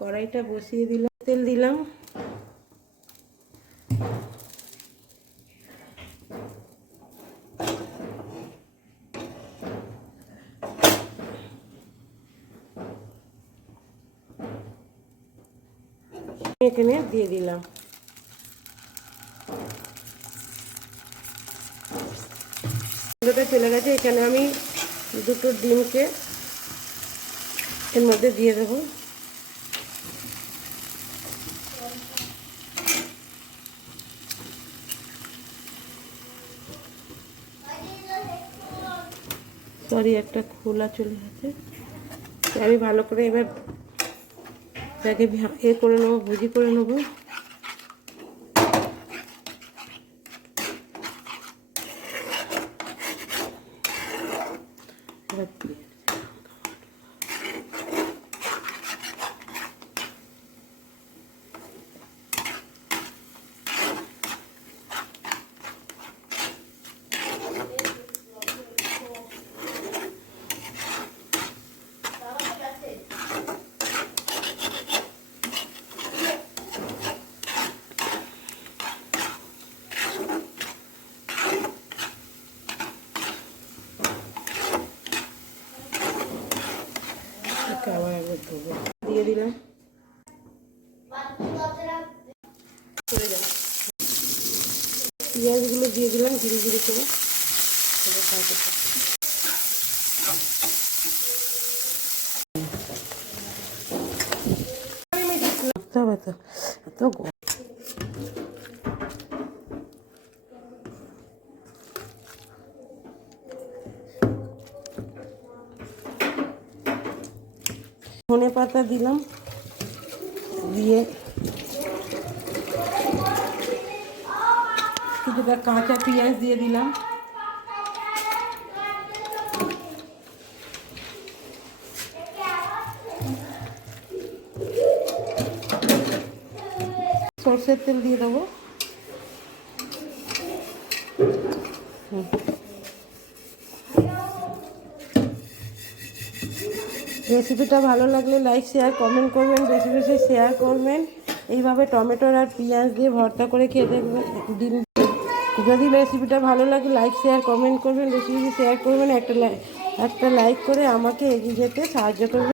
কড়াইটা বসিয়ে দিলাম, তেল দিলাম, এখানে দিয়ে দিলাম। চলে গেছে, এখানে আমি দুটো ডিমকে এর মধ্যে দিয়ে দেবো। সরি, একটা খোলা চলে গেছে। আমি ভালো করে এবার এটাকে করে নেবো, ভুজি করে নেবো। আবার একবার ধোবো, দিয়ে দিলাম। পেঁয়াজগুলো দিয়ে দিলাম ধীরে ধীরে করে। ধনে পাতা দিলাম, দিয়ে কিছুটা কাঁচা পেঁয়াজ দিয়ে দিলাম। সরষের তেল দিয়ে দেবো। রেসিপিটা ভালো লাগলে লাইক শেয়ার কমেন্ট করবেন, বেশি বেশি শেয়ার করবেন। এইভাবে টমেটোর আর পেঁয়াজ দিয়ে ভর্তা করে খেয়ে দেখবেন। ডিম, যদি রেসিপিটা ভালো লাগে লাইক শেয়ার কমেন্ট করবেন, বেশি বেশি শেয়ার করবেন। একটা লাইক করে আমাকে এগিয়ে যেতে সাহায্য করবেন।